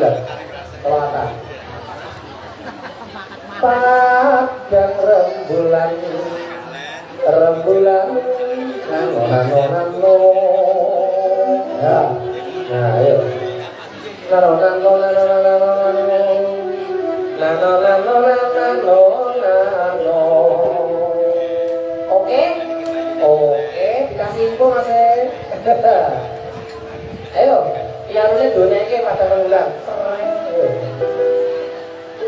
Mandar Selatan. Padang rembulan rembulan nano ya nah ayo nano oke dikasih info mas ayo pianunya dunia ini pada rembulan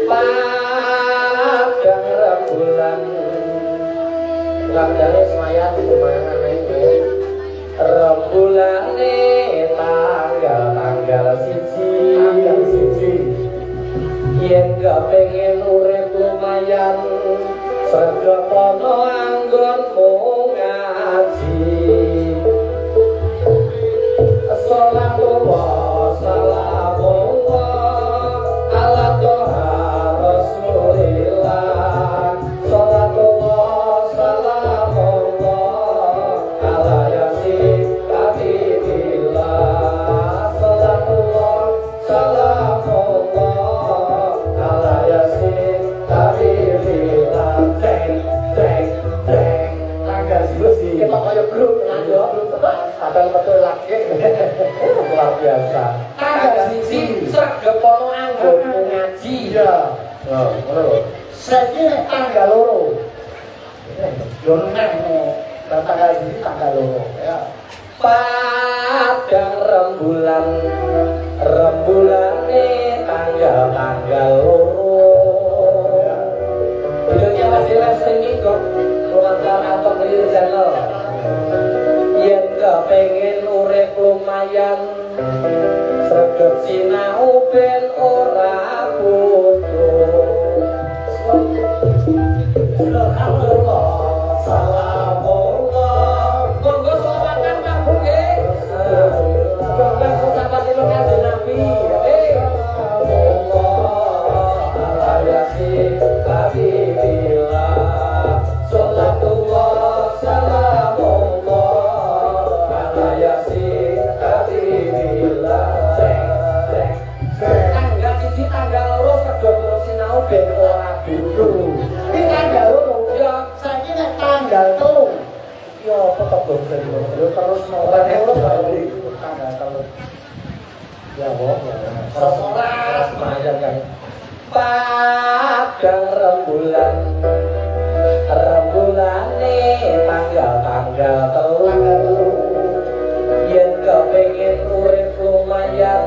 padang rembulan Gandane semayang lumayan itu rembulane tanggal siji yen gak pengen urip lumayan sedotono anggonmu ngaji Salatullah salamullah ala toha rasulillah salatullah salamullah ala yasin habibillah salatullah salamullah ala yasin habibillah deng tanggal sih kita kayak grup ada betul lagi luar biasa tanggal siji sregepono anggonmu ngaji ya saya tanggal loro yo nang tanggal siji tanggal loro ya padang rembulan rembulane tanggal loro videonya adalah seni kok lumayan atau clear channel yen gak pengen urip lumayan sregep sinau ben ora butuh salamullah monggo selawatan kabeh nggih monggo sahabat ilmu kanjeng Nabi ala yasin habibillah salatullah salamullah ala yasin habibillah tanggal siji tanggal loro sedaya sinau ben ora butuh iki tanggal loro ya saiki nek tanggal 3 ya tetep bosen yo terus ora bali tanggal 3 ya kok ora semayang kan padang rembulan rembulane tanggal 3 yen kepengin urip lumayan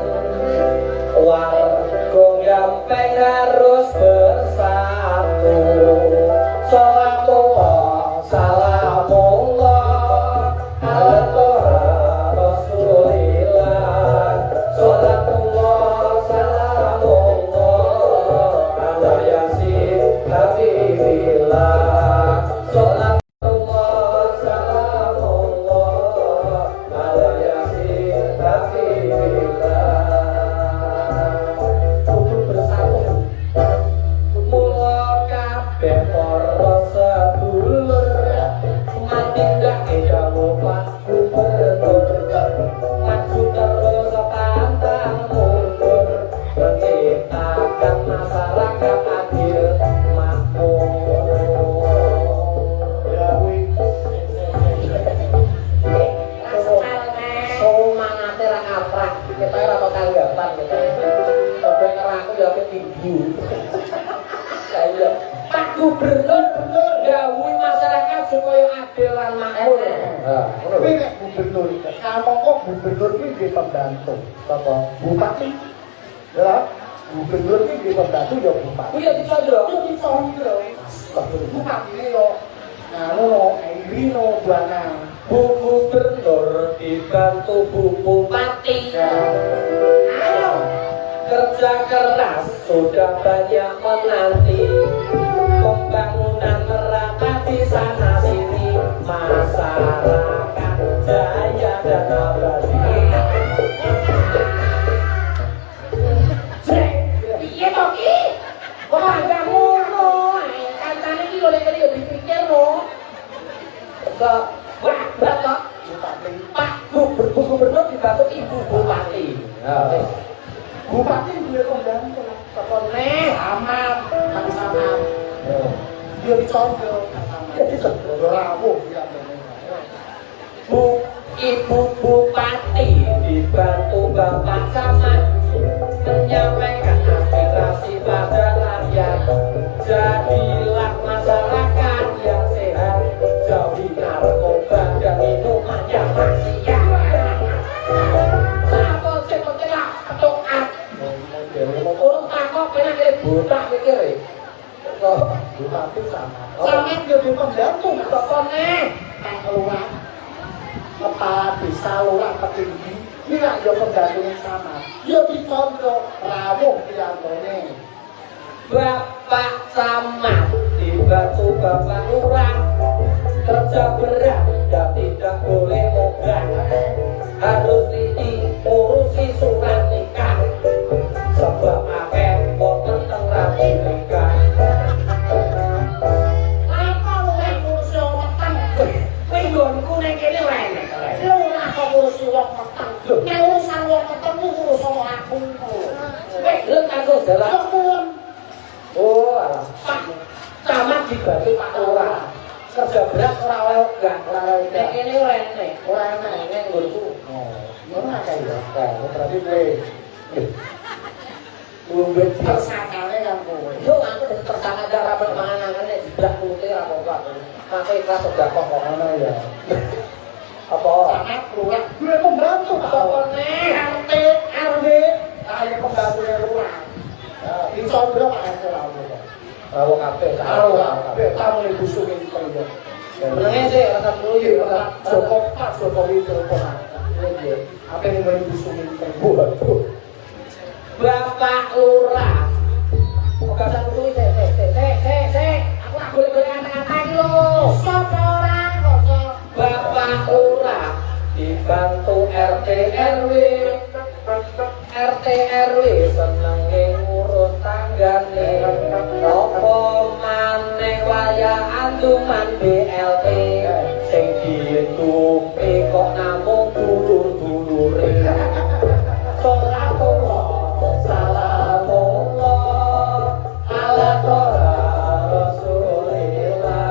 warga gampang harus bersatu salatullah salamullah ala toha rasulillah salatullah salamullah ala yasin habibillah salatullah salamullah ala yasin habibillah kudu bersatu mula kabeh para sedulur mandindake dawuh Pak Gubernur maju terus pantang mundur menciptakan masyarakat adil makmur semangate ra kaprah kita ora tau tanggapan kita padha karo aku ya ketinggi kaya Pak Gubernur dawuhi masyarakat supaya adil lan makmur. Ha, ngono lho. Nek gubernur, kamangka gubernur iki nggih pembantu sapa? Bupati. Ya, gubernur iki nggih pembantu ya bupati. Ku ya dicandra. Ku dicandra. Bupati iki yo anu no, iri no buana. Bu Gubernur dibantu Bu Bupati. Ayo. Kerja keras sudah banyak menanti. Pembangunan merata di sana sini masyarakat jaya dan abadi. Iya toh ki? Kok agak ngono? Kancane iki lho lek yo dipikir no. Kok Bapak Bupati Pak Gubernur dibantu Ibu Bupati. Ya. Bupati bupati duwe pembantu. Tekone aman, kan sampean. Dia dicontoh sama. Ya dicontoh rawuh ya. Bu Ibu Bupati dibantu Bapak Camat menyampaikan aspirasi pada rakyat. Jadilah masyarakat yang sehat, jauhi narkoba dan minuman yang maksiat. Apa sih pencelah ketukat? Urung takok pengen buta mikir. Bupati sama. Sampeyan yo pembantu pokoknya Kang Lurah. Kepala desa lurah petinggi ini lah yo pembantu yang sama. Yo dicontoh rawuh piyambane. Bapak Camat dibantu Bapak Lurah, kerja berat dan tidak boleh mogah, harus diurusi surat nikah sebab akeh wonten teng rapi nikah. Apa luwih ngurusi wong meteng? Kowe nggonku nek kene ora enek. Lurah kok ngurusi wong meteng. Nek urusan wong meteng iki urusan aku. Weh, lu kanggo dalan. Ampun. Oh, alah. Pak Camat dibantu Pak Lurah. Kerja berat ora oleh ogah, ora oleh. Nek kene ora enek. Ora enak Nek nggonku. Oh, ngono akeh ya. Nah, berarti kowe Lumbet tersangkane kan kowe. Yo aku dadi tersangka cara penanganan nek diblak kulite ora apa-apa. Aku ikhlas sedekah kok Ngono ya. apa? Sangat lurah duwe pembantu Pokoknya RT RW ayo pembantu lurah. Nah, iso bro Pak RT lawuh. Bawa kabeh, Karo kabeh tamu ibu sugih kerja. Menenge sih rasa dulu ora Joko Pak Jokowi telepon. Apa yang mau ibu sugih kerja? Bapak Lurah. Oke, satu tuh sik. Aku tak boleh-boleh kata-kata iki lho. Sapa orang kok? Bapak Lurah dibantu RT RW. RT RW senenge ngurus tanggane. Apa maneh wayah anduman BLT sing ditutupi kok namung dulur-dulure. Sholatullah salamullah ala toha rasulillah.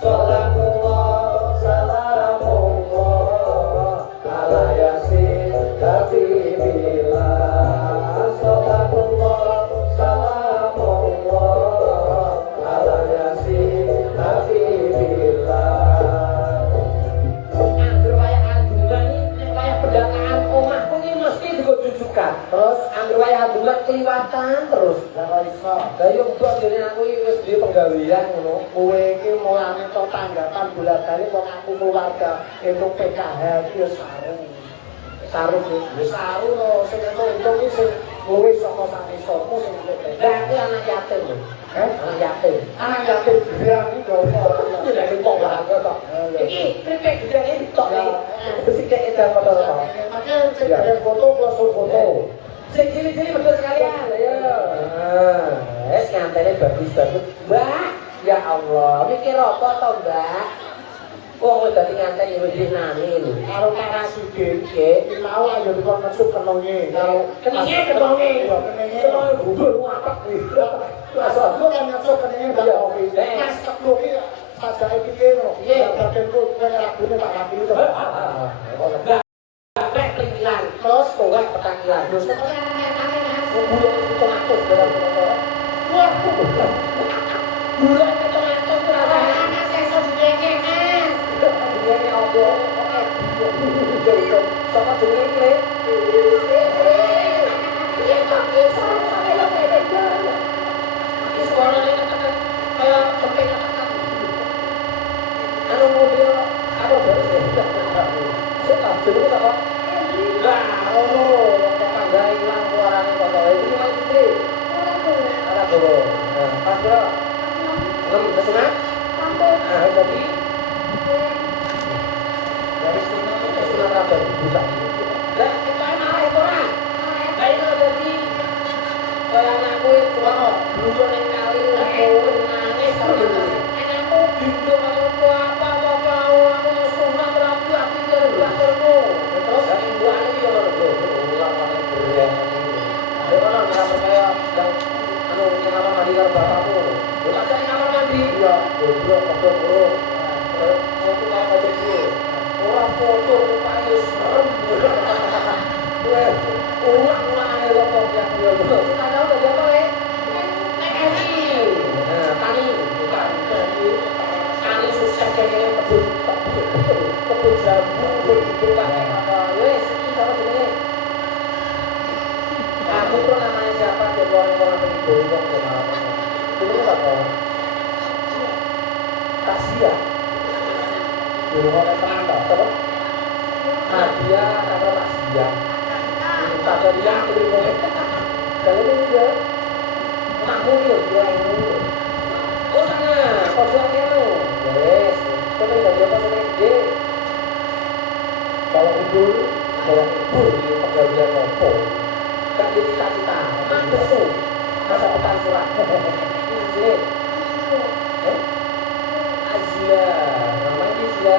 Sholatullah salamullah ala yasin habibillah. Sholatullah salamullah ala yasin habibillah. Angger wayah adungan iki wayah pendataan omahku iki mesti digojujukan. Terus angger wayah adungan kliwatan terus. Lah kok iso? Lah yo kok dene aku iki wis duwe penggawean ngono. Kowe iki mulane to tanggapan bulan-balik wong aku keluarga entuk PKH iki ya sarung. Sarung iki. Wis sarung lho sing entuk iki sing luwih saka sanesmu sing entuk PKH. Lah aku anak yatim lho. Anak yatim. Anak yatim bilang iki lho kok. Tidak kok bangga kok. Iki pripek gedane ditok iki. Mesti kek dapat to. Makanya cek ada foto plus foto. Sing cilik-cilik betul sekalian. Ya. Wes ngantene bagus-bagus. Mbak, ya Allah, mikir apa to, Mbak? Wong wis dadi nganten wis dinani lho. Karo Karasudin Nggih. iki mau ayo dikon mesuk kenonge. Karo kenenge kenonge. Kenonge. Kenonge bubur ngapek kuwi. Masa aku kan mesuk kenonge Mbak Oki. Mas teklo iki sajake piye no? Iya. Badanku kowe lagune tak lagi to. Mbak, Mbak pringgilan. Terus Kowe petangilan. terus Bulu tomato dalam motor. Wah. Bulu tomato ora ana sesuk dikene, Mas. Dikene opo? Oke. Sama jenenge Kle. Ya kok iso sampe lo beda jalan. Iki suarane tekan kaya kepeng tekan. Anu mobil apa baru sih? Saya tak jenenge apa? Lah, oh, tetangga ilang suarane kok itu mulai gede. Ada tuh. Nah, pas bro. Belum kesunat? Nah, jadi dari sini ke sunat apa buka. Lah, kita malah itu orang. Lah itu jadi kaya anakku itu dulu ning kali aku nangis terus. Anakku bingung apa-apa aku sunat rapi aku terus terus. Terus ibu ane iki yo lho, ulang paling berlian iki. yang yang kamar mandi karo bapakmu. Lho tak cari kamar mandi. Iya, goblok padha burung. Mau tuh kalau ada dia. Orang foto rupanya serem. Ulang-ulang aja kok yang dia belum. Kita tahu dari apa le? TNI. Nah, tani bukan TNI. Tani sukses kayaknya kebun jambu bukan apa. Wes, ini sama sebenarnya. Kamu tuh namanya siapa? Dia orang-orang penghibur kok kenal. Ini apa? Kasia. Di rumah tenang tak? Apa? Nadia atau Kasia? Tak ada yang terima. Kalau ini juga makmur ya, dia ini. Oh sana, pojoknya lo. Yes. Coba dari apa sampai gede. Kalau ibu di pegawai nopo. Gak jadi cita-cita. Itu masa depan surat. Ini sini. Asia, namanya Asia.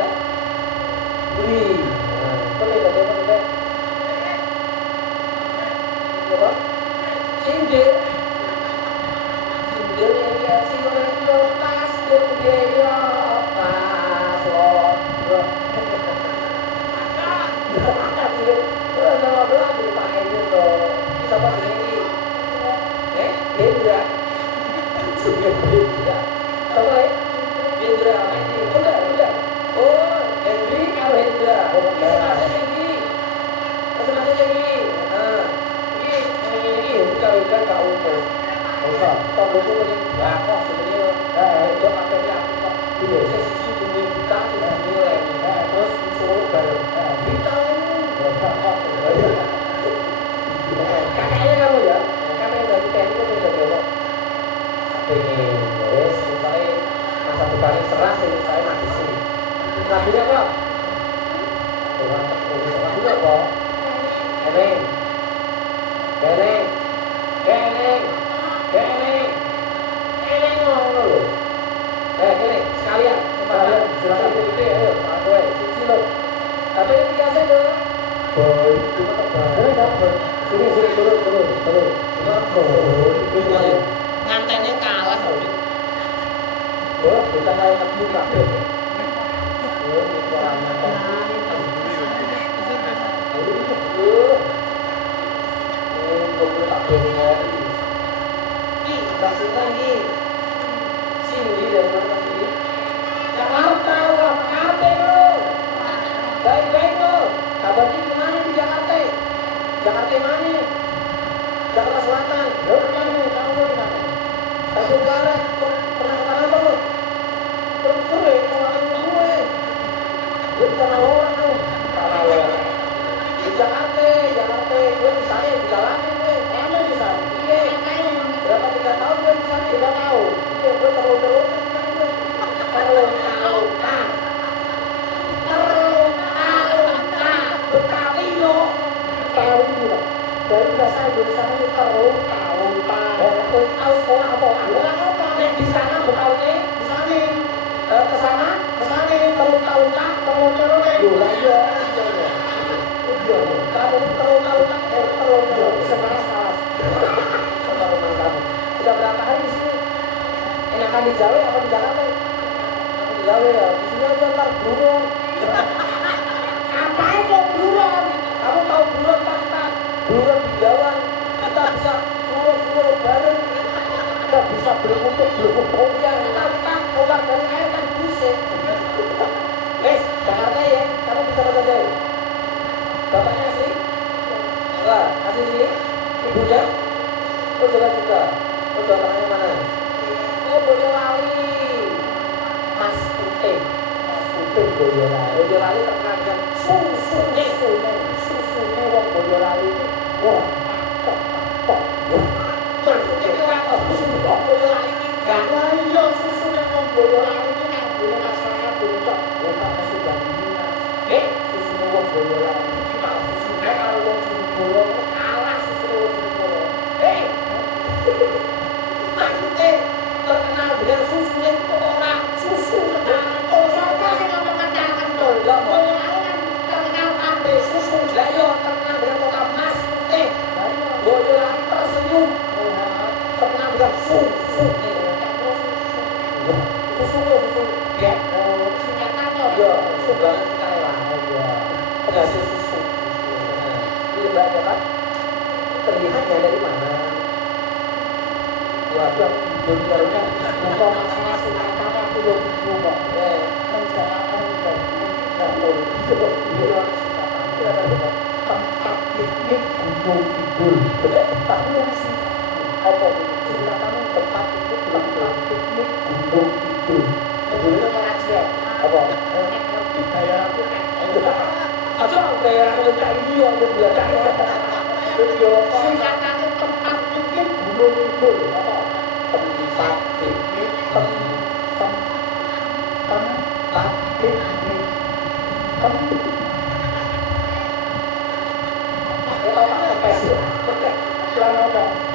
Beli. Coba dari apa sampai apa? Sindir yang dia sindir itu tas dia pas loh nama doang dipakai gitu siapa ini Hendra sudah Hendra apa ya Hendra ini udah oh Hendri kalau Hendra masih tinggi ini kalau kan kau tuh kalau itu lebih bagus sebenarnya itu akhirnya aku dia sesi dunia kita tidak nilai terus disuruh bareng kita kakaknya kamu ya kamu yang dari TNI kamu yang dari apa pengen wes supaya masa depannya serah sih saya mati sih lagunya apa lagunya apa Keneng ngono lho. Kene sekalian silakan gede ayo Pak Boy siji lho. Tapi ini biasa lho. Boy cuma tak dapat. Sini turun. Boy ngantene kalah lho. Oh, kita kayak ketemu kabeh. Oh, itu anak. Basita ini sini dari mana sini? Jakarta, wah kabe lo, baik lo. Kabarnya gimana di Jakarta? Jakarta mana? Jakarta Selatan. Lo mana? Kamu di mana? Tanjung Barat. Pernah ke apa lo? Terus sore orang gue. Gue pernah orang lo. Pernah orang. Di Jakarta. Gue di sana di jalannya gue. Kamu di sana? Iya. Berapa 3 tahun gue di sana 3 tahun. Iya, gue terlalu Betawi lo. Dari bahasa Indonesia itu tahun. Tahu sekolah apa? Nek di sana Betawi di sana. Ke sana tahun tak. Iya. Kamu tahun sekarang salah. Sudah berapa hari di sini? Enakan di Jawa apa di Jakarta? Di Jawa ya. Di sini aja ntar burung. Apaan kok burung? Kamu tahu burung tak? Burung di Jawa. Kita bisa burung bareng. Kita bisa berkutuk. Oh ya, tak. Keluar dari air kan buset. Jakarta ya. Kamu bisa bahasa Jawa? Bapaknya asli? Enggak, asli sini? Ibunya? Oh jelas juga. Oh bapaknya mana? Oh Boyolali. Mas Putih Boyolali terkenal dengan susunya wong Boyolali. Wah, tok. Maksudnya ini orang Boyolali ini enggak. Wah iya susunya wong Boyolali ini yang punya masyarakat bentuk. Bukan masih bandingin. Susunya wong Boyolali. Kalau susunya kalau wong Boyolali kalah susunya wong Boyolali. Maksudnya terkenal dengan susunya itu orang susu terkenal. Siapa sih yang mengatakan tuh? Boyolali kan terkenal ambil susu. Lah yo terkenal dengan kota emas putih. Boyolali tersenyum. bilang su susu ya singkatannya ya susu banget sekali lah penghasil susu. Ini mbak dapat terlihatnya dari mana? Waduh, belum barunya bukan masalah singkatannya aku belum buka. Rencanakan dan nggak tahu tempat piknik Gunung Kidul. Tapi yang sih apa singkatannya tempat piknik Gunung Kidul. Judulnya apa? Apa? Daerah aku aja daerah cari dia untuk belajar. Singkatannya tempat piknik Gunung Kidul. Apa? Tempat piknik tempat piknik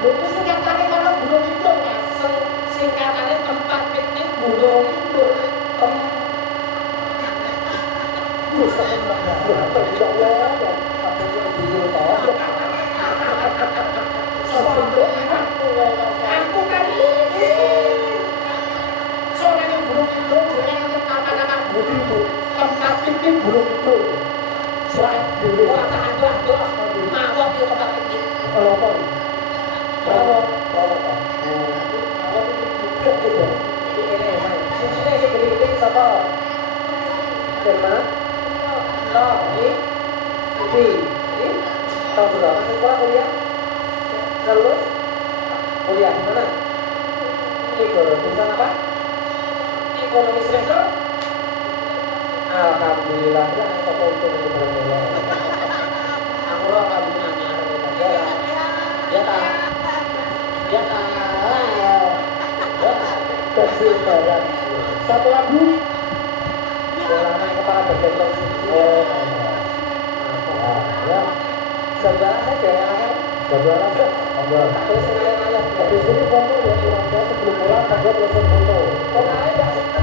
singkatannya kalau Gunung Kidul mas singkatannya tempat piknik Gunung Kidul aku kan ini soalnya Gunung Kidul soalnya kata-kata Gunung Kidul tempat piknik Gunung Kidul soalnya perasaan itu mawar itu tempat piknik kalau sini gede-gede siapa? Dari mana? Oh, ini tahun berapa sekolah kuliah? Sudah lulus? Kuliah di mana? Jurusan apa? Ekonomi semester? Alhamdulillah, ya apa untuk menyeberang aku roh kamu nanya ya kasih barang satu lagu bola naik kepala bagian ya sebelah saja ya kan sebelah saja terus ngalir-ngalir di sini foto ya sebelum pulang ada foto